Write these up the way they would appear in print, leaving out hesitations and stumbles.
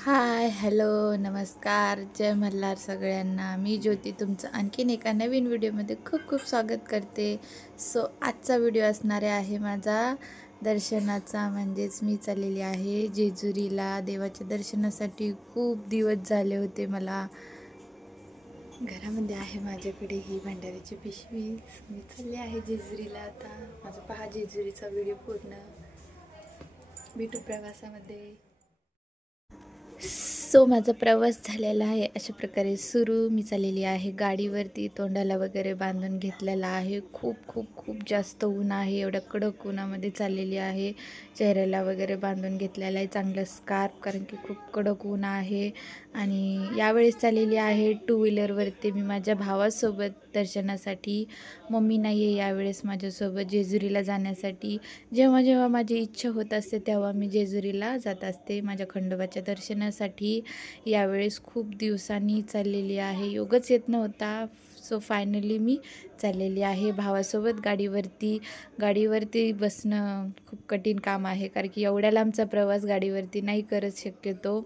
हाय, hello, नमस्कार, जय मल्हार सगळ्यांना. मी ज्योती तुमचं आणखीन एका नवीन व्हिडिओमध्ये खूप खूप स्वागत करते. आजचा व्हिडिओ असणारे आहे माझा दर्शनाचा, म्हणजेच मी चाललेली आहे जेजुरीला देवाच्या दर्शनासाठी. खूप दिवस झाले होते. मला घरामध्ये आहे माझ्याकडे ही भंडाऱ्याची पिशवी. मी चालले आहे जेजुरीला. आता माझा पहा जेजुरीचा व्हिडिओ पूर्ण. भेटू प्रवासामध्ये. माझा प्रवास झालेला आहे अशा प्रकारे सुरू. मी चाललेली आहे गाडीवरती. तोंडाला वगैरे बांधून घेतलेला आहे. खूप खूप खूप जास्त ऊन आहे. एवढ्या कडक उन्हामध्ये चाललेली आहे. चेहऱ्याला वगैरे बांधून घेतलेला आहे चांगलं स्कार्फ, कारण की खूप कडक ऊन आहे. आणि यावेळेस चाललेली आहे टू व्हीलरवरती मी माझ्या भावासोबत दर्शनासाठी. मम्मी नाही आहे यावेळेस माझ्यासोबत जेजुरीला जाण्यासाठी. जेव्हा जेव्हा माझी इच्छा होत असते तेव्हा मी जेजुरीला जात असते माझ्या खंडोबाच्या दर्शनासाठी. यावेळेस खूप दिवसांनी चाललेली आहे. योगच येत नव्हता. फायनली मी चाललेली आहे भावासोबत गाडीवरती बसणं खूप कठीण काम आहे, कारण की एवढ्या लांबचा प्रवास गाडीवरती नाही करत शक्यतो.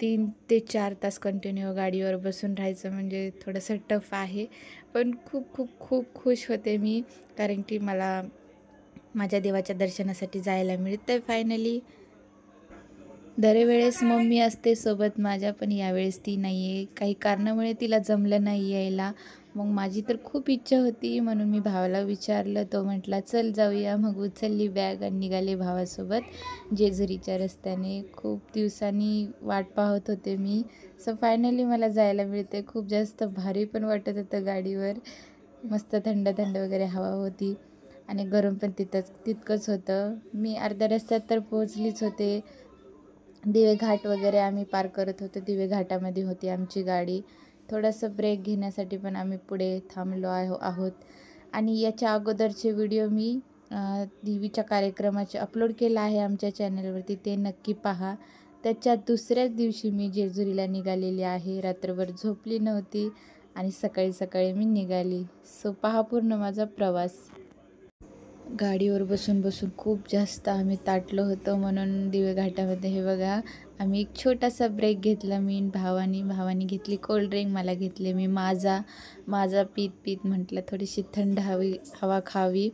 3 ते 4 तास कंटिन्यू गाडीवर बसून राहायचं म्हणजे थोडंसं टफ आहे. पण खूप खूप खूप खुश होते मी, कारण की मला माझ्या देवाच्या दर्शनासाठी जायला मिळतं फायनली. दरवेळेस मम्मी असते सोबत माझ्या, पण यावेळेस ती नाही आहे. काही कारणामुळे तिला जमलं नाही यायला. मग माझी तर खूप इच्छा होती, म्हणून मी भावाला विचारलं. तो म्हटला चल जाऊया. मग उचलली बॅग आणि निघाले भावासोबत जेजुरीच्या रस्त्याने. खूप दिवसांनी वाट पाहत होते मी. फायनली मला जायला मिळते. खूप जास्त भारी पण वाटत होतं गाडीवर. मस्त थंड थंड वगैरे हवा होती आणि गरम पण तितकंच होतं. मी अर्ध्या रस्त्यात तर पोहोचलीच होते. दिवे घाट वगैरे आम्ही पार करत होतो. दिवे घाटामध्ये होती आमची गाडी. थोडंसं ब्रेक घेण्यासाठी पण आम्ही पुढे थांबलो आहोत. आणि याच्या अगोदरचे व्हिडिओ मी देवीच्या कार्यक्रमाचे अपलोड केला आहे आमच्या चॅनलवरती, ते नक्की पहा. त्याच्या दुसऱ्याच दिवशी मी जेजुरीला निघालेली आहे. रात्रभर झोपली नव्हती आणि सकाळी सकाळी मी निघाली. पहा पूर्ण माझा प्रवास. गाडीवर बसून बसून खूप जास्त आम्ही ताटलो होतो, म्हणून दिवे घाटामध्ये हे बघा आम्ही एक छोटासा ब्रेक घेतला. मी भावानी घेतली कोल्ड्रिंक, मला घेतले मी माझा पीत म्हटलं थोडीशी थंड हवा खावी.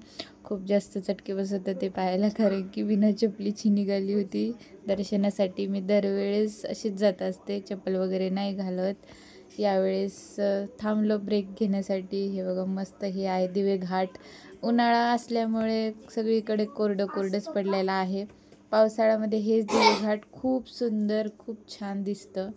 खूप जास्त चटके बसत होते पायाला, कारण की बिना चपलीची निघाली होती दर्शनासाठी. मी दरवेळेस अशीच जात असते, चप्पल वगैरे नाही घालत. यावेळेस थांबलो ब्रेक घेण्यासाठी. हे बघा मस्त हे आहे दिवे घाट. उन्हाळा असल्यामुळे सगळीकडे कोरडंच पडलेलं आहे. पावसाळ्यामध्ये हेच दिवे घाट खूप सुंदर, खूप छान दिसतं.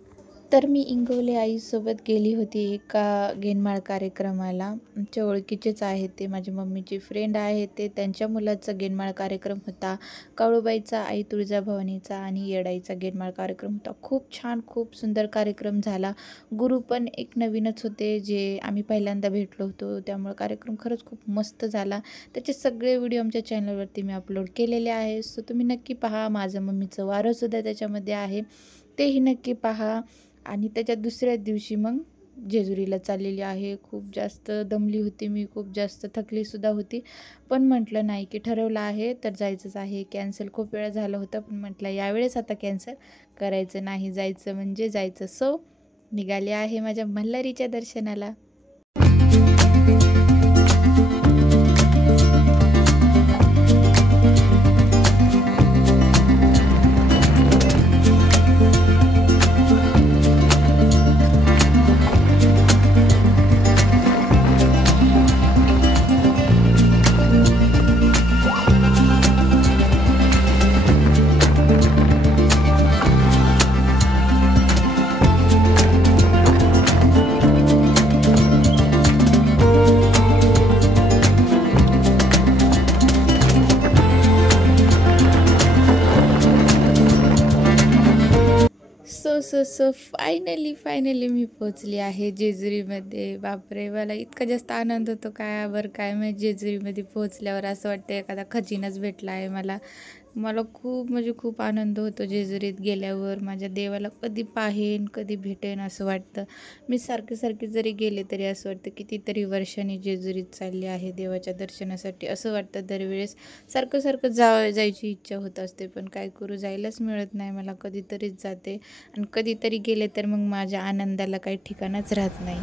तर मी इंगवले आईसोबत गेली होती एका गेनमाळ कार्यक्रमाला. आमच्या ओळखीचेच आहेत ते, माझी मम्मीची फ्रेंड आहे ते. त्यांच्या मुलाचा गेनमाळ कार्यक्रम होता. काळूबाईचा, आई तुळजाभवानीचा आणि येडाईचा गेनमाळ कार्यक्रम होता. खूप छान, खूप सुंदर कार्यक्रम झाला. गुरु पण एक नवीनच होते, जे आम्ही पहिल्यांदा भेटलो होतो. त्यामुळे कार्यक्रम खरंच खूप मस्त झाला. त्याचे सगळे व्हिडिओ आमच्या चॅनलवरती मी अपलोड केलेले आहे. तुम्ही नक्की पहा. माझं मम्मीचं वारंसुद्धा त्याच्यामध्ये आहे, तेही नक्की पहा. आणि त्याच्या दुसऱ्याच दिवशी मग जेजुरीला चाललेली आहे. खूप जास्त दमली होती मी, खूप जास्त थकलीसुद्धा होती. पण म्हटलं नाही, की ठरवलं आहे तर जायचंच आहे. कॅन्सल खूप वेळा झालं होतं, पण म्हटलं यावेळेस आता कॅन्सल करायचं नाही, जायचं म्हणजे जायचं. निघाले आहे माझ्या मल्हारीच्या दर्शनाला. फायनली मी पोचली आहे जेजुरीमध्ये. बापरे, मला इतका जास्त आनंद होतो काय माहीत. जेजुरीमध्ये पोचल्यावर असं वाटतं एखादा खजिनाच भेटला आहे मला. मला खूप म्हणजे खूप आनंद होतो जेजुरीत गेल्यावर. माझ्या देवाला कधी पाहेन, कधी भेटेन असं वाटतं. मी सारखे जरी गेले तरी असं वाटतं कितीतरी वर्षांनी जेजुरीत चालले आहे देवाच्या दर्शनासाठी असं वाटतं दरवेळेस. सारखं जायची इच्छा होत असते, पण काय करू, जायलाच मिळत नाही मला. कधीतरीच जाते आणि कधीतरी गेले तर मग माझ्या आनंदाला काही ठिकाणच राहत नाही.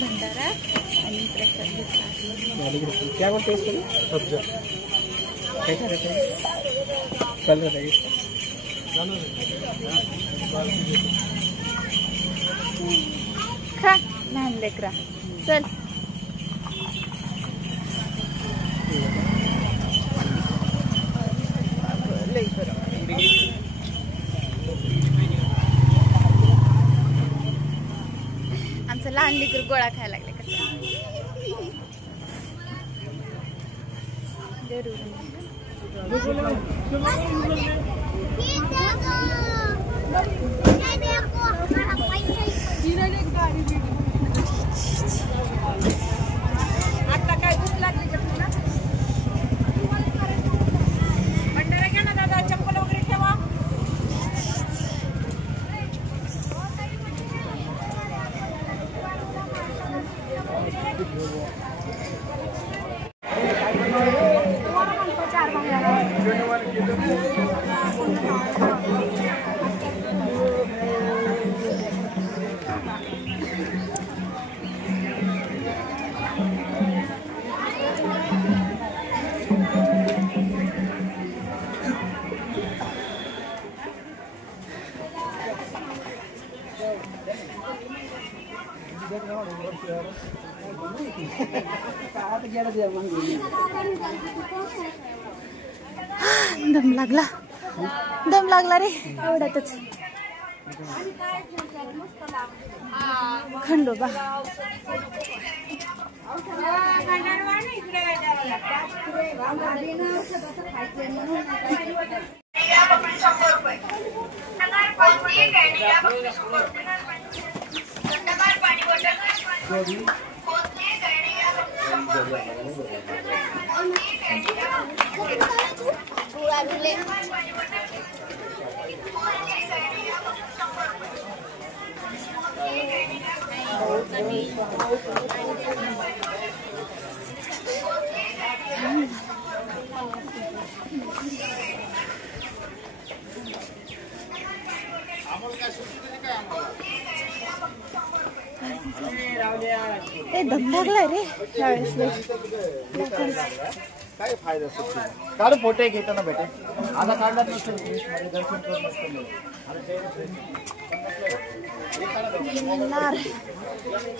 भंडारा आणि प्रसाद घेतला. क्या बोलते हैं इसको? सब्जा कैसा रहता है? चल रहा है खा लहान लेकरा. चल आमचं लहान लेकर गोळा खायला लागले कसं. आता काय भूक लागली का तुला? भंडारा घ्या ना दादा, चप्पल वगैरे ठेवा. दम लागला रे एवढ्यातच. खंडोबा दम लागलाय रे काय फायदा सुट्टी काढ फोटो घेताना भेटे आता काढलाच नसेल दर्शन करून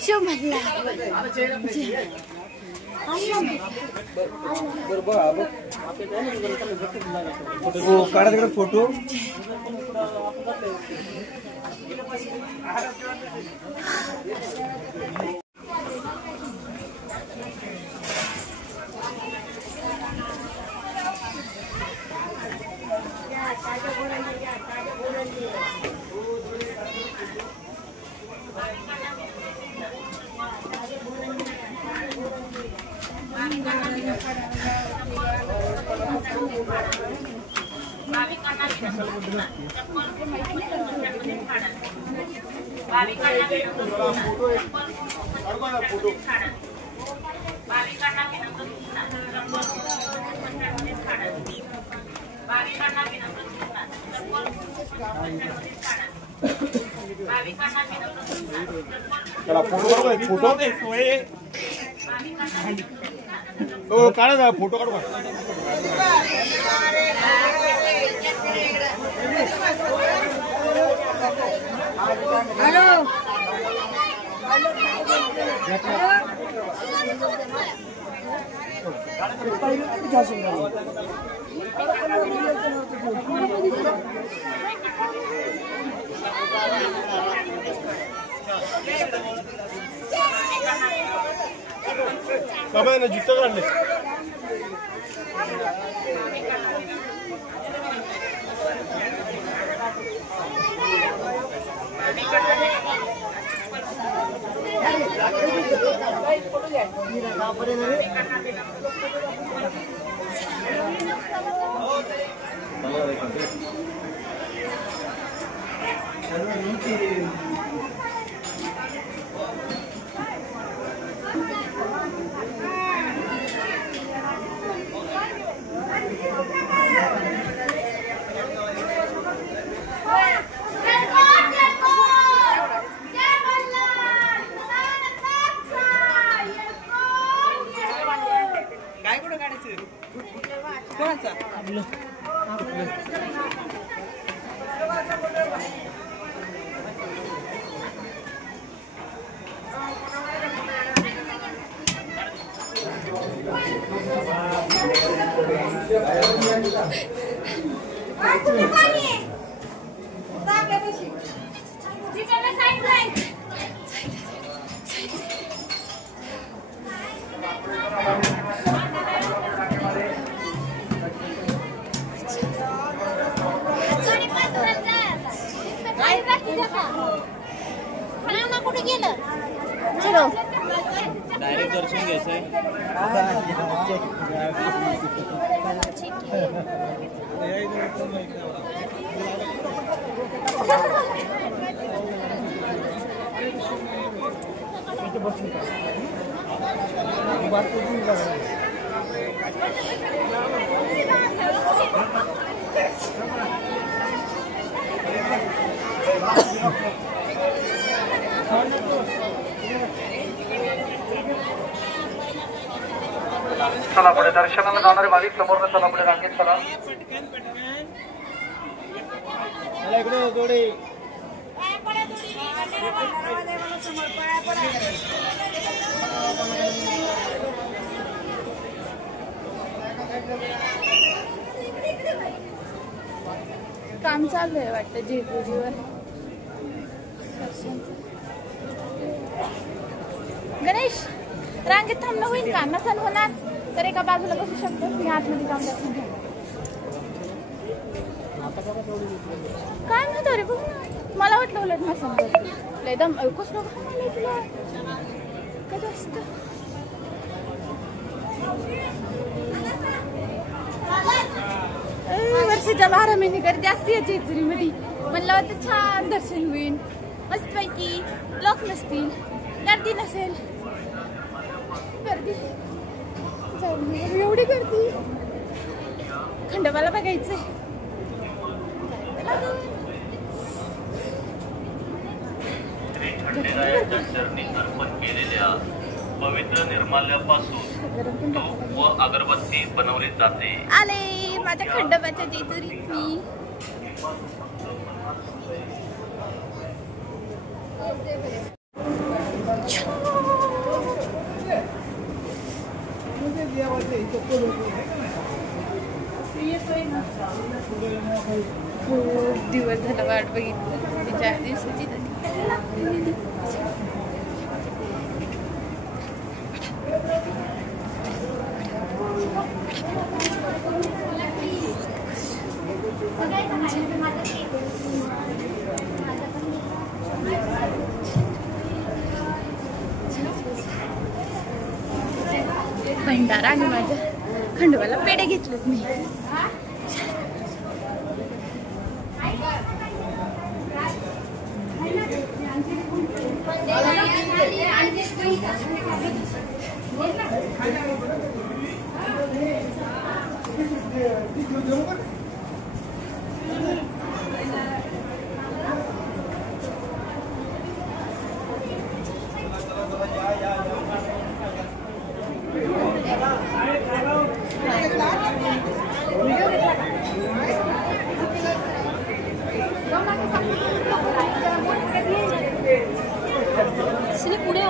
शिव म्हणला काढा तिकडे फोटो चला फोटो काढू का? फोटो काढा ना, फोटो काढू का? हॅलो ना जुत्ता काढले कुठे गेलं डायरेक्ट दर्शन घ्यायचंय चला पुढे दर्शनाला जाणारे भाविक समोर चला पुढे रांगेत चला इकडे थोडे काम चालू आहे वाटतं जेजुरीवर. गणेश रांगेत थांबणं होईल का? नसेल होणार तर एका बाजूला बसू शकतो. मी आतमध्ये काम दर्शन घ्या. काय म्हणतो रे बघ, मला वाटलं उलट नसेल एकदम कसं काय जास्त वर्षाच्या 12 महिने गर्दी असते या जेजुरीमध्ये. म्हणलं होतं छान दर्शन होईल मस्तपैकी, लोक नसतील, गर्दी नसेल. गर्दी एवढी गर्दी, खंडोबाला बघायचंय. चरणी अर्पण केलेल्या पवित्र निर्माल्यापासून धूप व अगरबत्ती बनवली जाते. आले माझ्या खंडोबाच्या जेजुरीत मी. खूप दिवस झाला वाट बघितली. ज्या दिवसाची भंडारा आणि माझ्या खंडोबाला पेढे घेतलेत मी. पुढे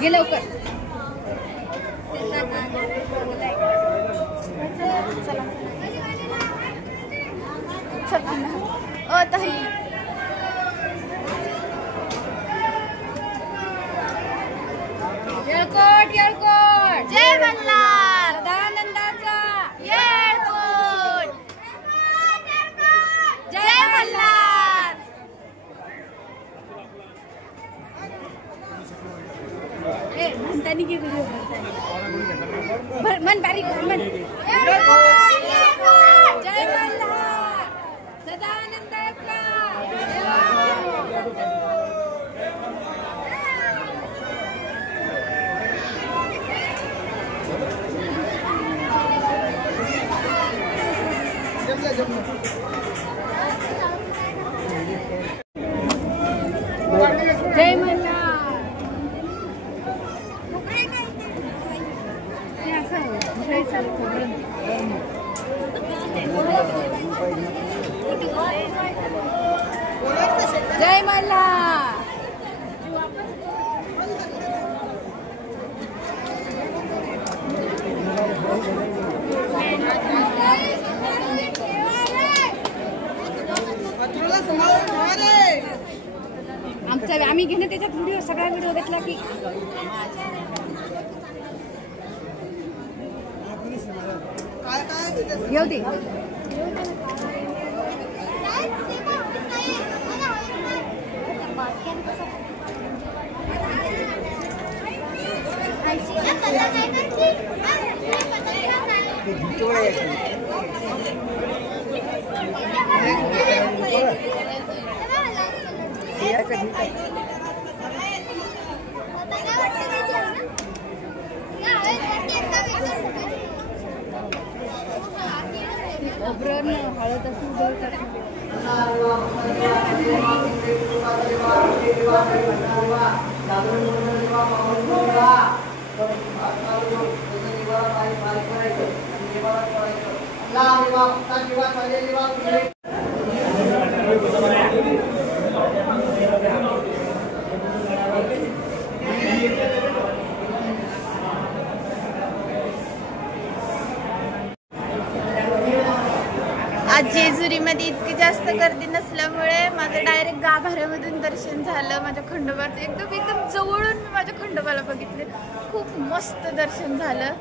गे लवकर. ओ ताई येळकोट येळकोट जय मल्हार सदानंदाचा येळकोट जय मल्हार. ए म्हणतानी की व्हिडिओ मन बारीक मन जय मल्हार सदानंदाचा. जय मल्हार. जय मल्हार. आमचा आम्ही घेणे त्याच्यात व्हिडिओ सगळा व्हिडिओ घेतला की येऊ दे. हळद आज जेजुरीमध्ये इतकी जास्त गर्दी नसल्यामुळे माझं डायरेक्ट गाभाऱ्यामधून दर्शन झालं. माझ्या खंडोबाचं एकदम जवळून मी माझ्या खंडोबाला बघितले. खूप मस्त दर्शन झालं.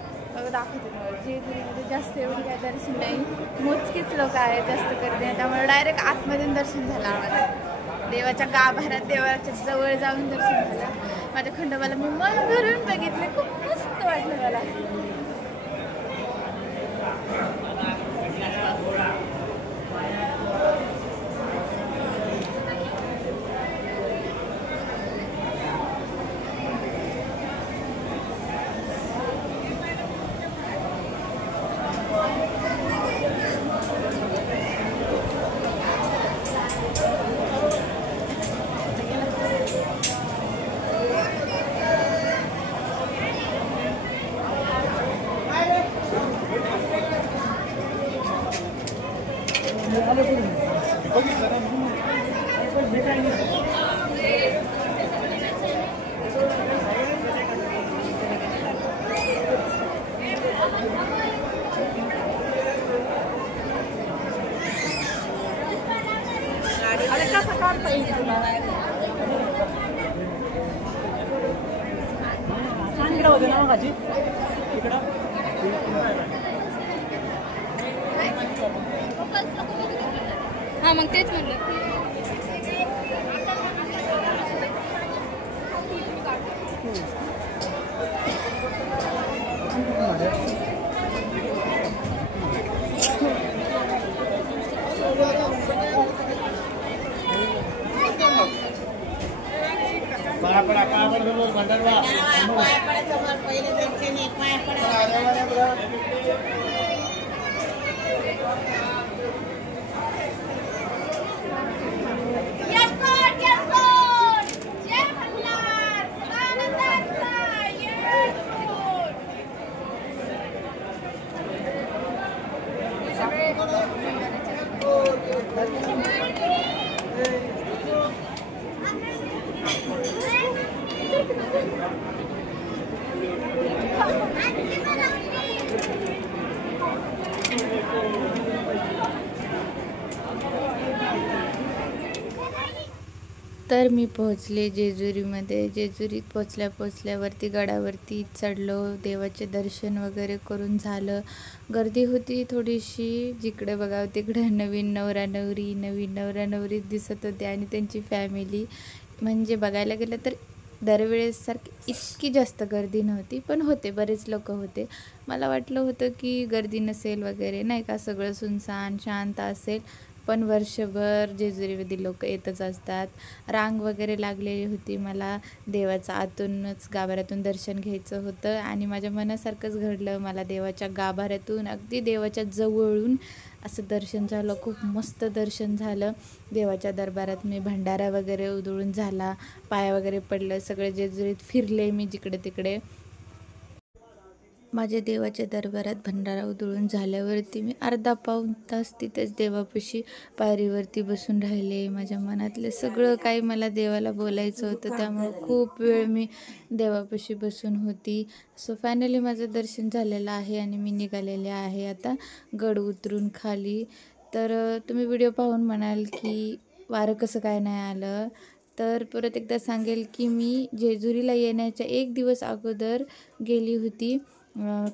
दाखवते जेजुरीमध्ये जास्त एवढी काय दर्शन नाही, मोजकीच लोक आहेत, जास्त गर्दी आहे. त्यामुळे डायरेक्ट आतमधून दर्शन झालं आम्हाला. देवाच्या गाभाऱ्यात देवाच्या जवळ जाऊन दर्शन झालं. माझ्या खंडोबाला मी मन भरून बघितले. खूप मस्त वाटलं मला. हा मग तेच म्हणलं. तर मी पोहोचले जेजुरीमध्ये. जेजुरीत पोहोचल्यावरती गडावरती चढलो, देवाचे दर्शन वगैरे करून झालं. गर्दी होती थोडीशी, जिकडे बघावं तिकडे नवीन नवरा नवरी दिसत होते आणि त्यांची फॅमिली. म्हणजे बघायला गेलं तर दरवेळेससारखी इतकी जास्त गर्दी नव्हती, पण होते बरेच लोक होते. मला वाटलं होतं की गर्दी नसेल वगैरे, नाही का, सगळं सुनसान शांत असेल. पण वर्षभर जेजुरीमध्ये लोक येतच असतात. रांग वगैरे लागलेली होती. मला देवाचं आतूनच गाभाऱ्यातून दर्शन घ्यायचं होतं आणि माझ्या मनासारखंच घडलं. मला देवाच्या गाभाऱ्यातून अगदी देवाच्या जवळून असं दर्शन झालं. खूप मस्त दर्शन झालं. देवाच्या दरबारात मी भंडारा वगैरे उधळून झाला, पाया वगैरे पडलं. सगळे जेजुरीत फिरले मी जिकडे तिकडे. माझ्या देवाच्या दरबारात भंडारा उधळून झाल्यावरती मी अर्धा पाऊण तास तिथेच देवापाशी पायरीवरती बसून राहिले. माझ्या मनातलं सगळं काही मला देवाला बोलायचं होतं, त्यामुळे खूप वेळ मी देवापाशी बसून होती. सो फायनली माझं दर्शन झालेलं आहे आणि मी निघालेले आहे आता गड उतरून खाली. तर तुम्ही व्हिडिओ पाहून म्हणाल की वारं कसं काय नाही आलं. तर परत एकदा सांगेल की मी जेजुरीला येण्याच्या 1 दिवस अगोदर गेली होती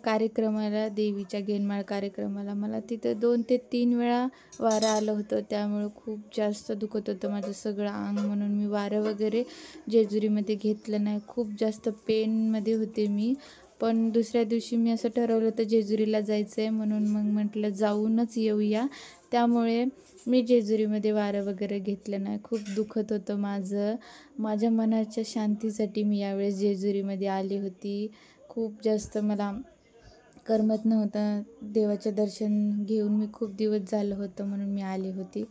कार्यक्रमाला, देवीच्या गेनमाळ कार्यक्रमाला. मला तिथं 2 ते 3 वेळा वारं आलं होतं, त्यामुळं खूप जास्त दुखत होतं माझं सगळं अंग. म्हणून मी वारं वगैरे जेजुरीमध्ये घेतलं नाही. खूप जास्त पेनमध्ये होते मी. पण दुसऱ्या दिवशी मी असं ठरवलं होतं जेजुरीला जायचं आहे, म्हणून मग म्हटलं जाऊनच येऊया. त्यामुळे मी जेजुरीमध्ये वारं वगैरे घेतलं नाही. खूप दुखत होतं माझं. माझ्या मनाच्या शांतीसाठी मी यावेळेस जेजुरीमध्ये आली होती. खूप जास्त मला करमत नव्हतं. देवाचं दर्शन घेऊन मी खूप दिवस झालं होतं, म्हणून मी आली होती.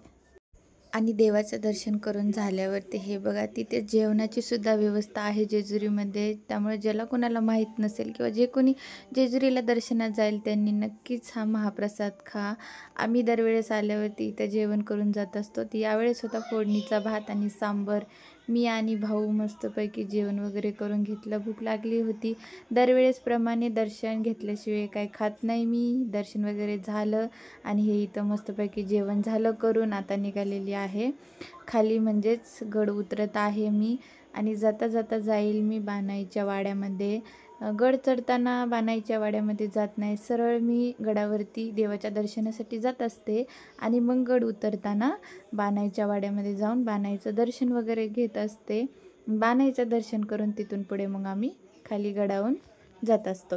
आणि देवाचं दर्शन करून झाल्यावरती हे बघा, तिथे जेवणाची सुद्धा व्यवस्था आहे जेजुरीमध्ये. त्यामुळे ज्याला कोणाला माहीत नसेल किंवा जे कोणी जेजुरीला दर्शनात जाईल त्यांनी नक्कीच हा महाप्रसाद खा. आम्ही दरवेळेस आल्यावरती इथं जेवण करून जात असतो. यावेळेस होता फोडणीचा भात आणि सांबर. मी आणि भाऊ मस्तपैकी जेवण वगैरे करून घेतलं. भूक लागली होती. दरवेळेसप्रमाणे दर्शन घेतल्याशिवाय काही खात नाही मी. दर्शन वगैरे झालं आणि हे इथं मस्तपैकी जेवण झालं करून आता निघालेली आहे खाली, म्हणजेच गड उतरत आहे मी. आणि जाता जाता जाईल मी बाणाईच्या वाड्यामध्ये. गड चढताना बाणाईच्या वाड्यामध्ये जात नाही, सरळ मी गडावरती देवाच्या दर्शनासाठी जात असते आणि मग गड उतरताना बाणाईच्या वाड्यामध्ये जाऊन बाणाईचं दर्शन वगैरे घेत असते. बाणाईचं दर्शन करून तिथून पुढे मग आम्ही खाली गडावून जात असतो.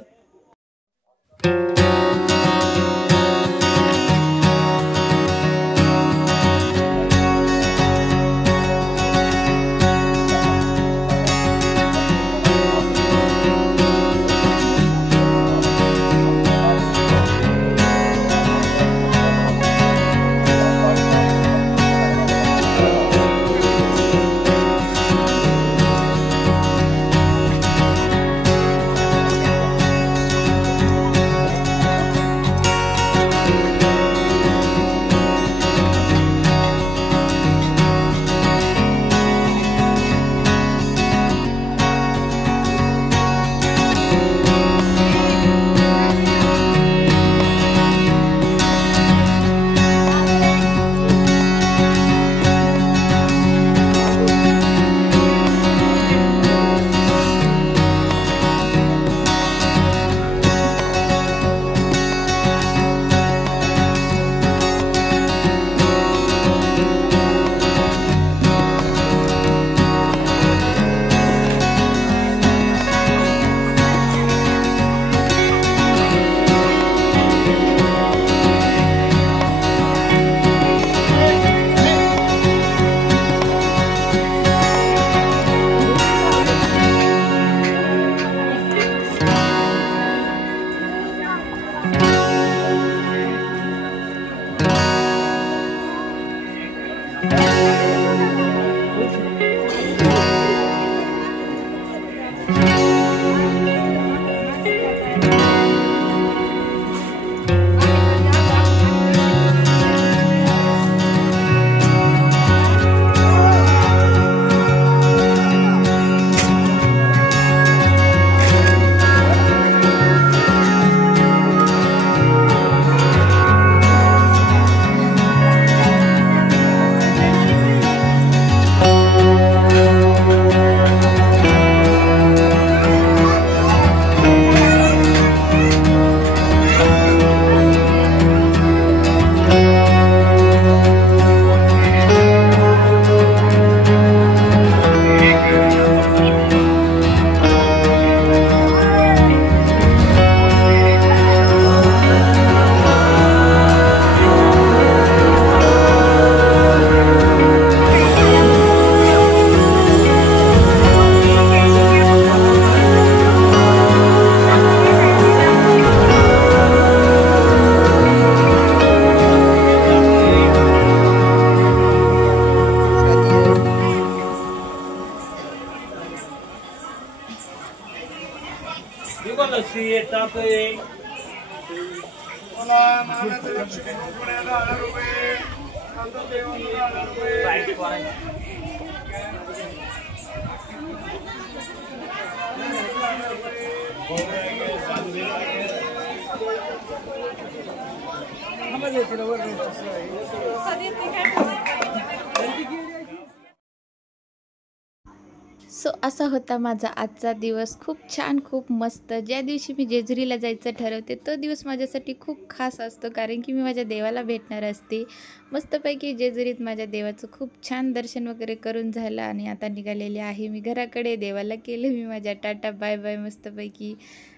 सो असा होता माझा आजचा दिवस. खूप छान, खूप मस्त. ज्या दिवशी मी जेजुरीला जायचं ठरवते तो दिवस माझ्यासाठी खूप खास असतो, कारण की मी माझ्या देवाला भेटणार असते. मस्तपैकी जेजुरीत माझ्या देवाचं खूप छान दर्शन वगैरे करून झालं आणि आता निघालेले आहे मी घराकडे. देवाला केलं मी माझ्या टाटा बाय बाय मस्तपैकी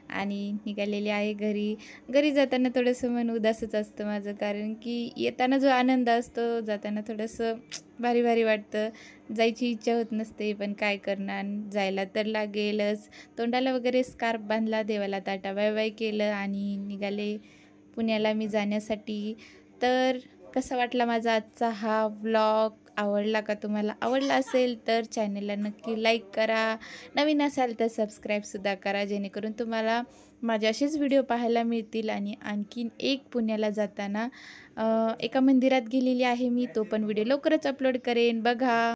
आणि निघालेले आहे घरी. घरी जाताना थोडंसं मन उदासच असतं माझं, कारण की येताना जो आनंद असतो, जाताना थोडंसं भारी भारी वाटतं. जायची इच्छा होत नसते, पण काय करणार, जायला तर लागेलच. तोंडाला वगैरे स्कार्फ बांधला, देवाला टाटा बाय बाय केलं आणि निघाले पुण्याला मी जाण्यासाठी. तर कसा वाटला माझा आजचा हा व्लॉग? आवडला का तुम्हाला? आवडला असेल तर चॅनलला नक्की लाईक करा. नवीन असाल तर सबस्क्राईबसुद्धा करा, जेणेकरून तुम्हाला माझे असेच व्हिडिओ पाहायला मिळतील. आणि आणखीन एक पुण्याला जाताना एका मंदिरात गेलेली आहे मी, तो पण व्हिडिओ लवकरच अपलोड करेन, बघा.